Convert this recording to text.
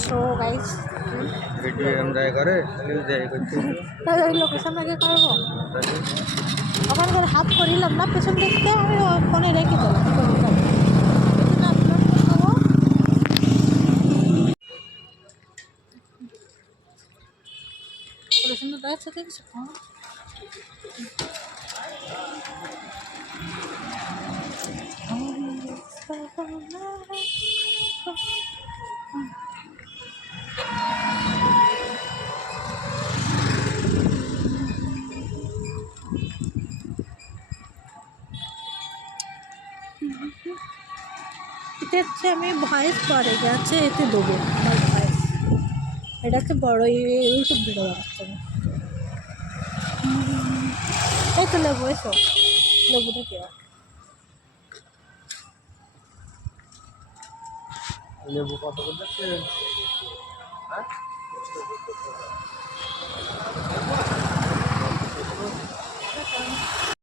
So guys video enjoy করে enjoy করতে location আগে করবো ওখানে করে হাত করিলাম না পেছন দেখতে আমি ফোনে রেখে দিলাম আপলোড করে দেবো সুন্দর দেখাচ্ছে দেখছো এটা হচ্ছে আমি ভয়েস পরে গেছে এতে দেবো আমার ভয়েস এটা হচ্ছে বড় ইউটিউব ভিডিও বানাচ্ছে এই তো লেবু এসো লেবুটা কেউ লেবু কত করে যাচ্ছে?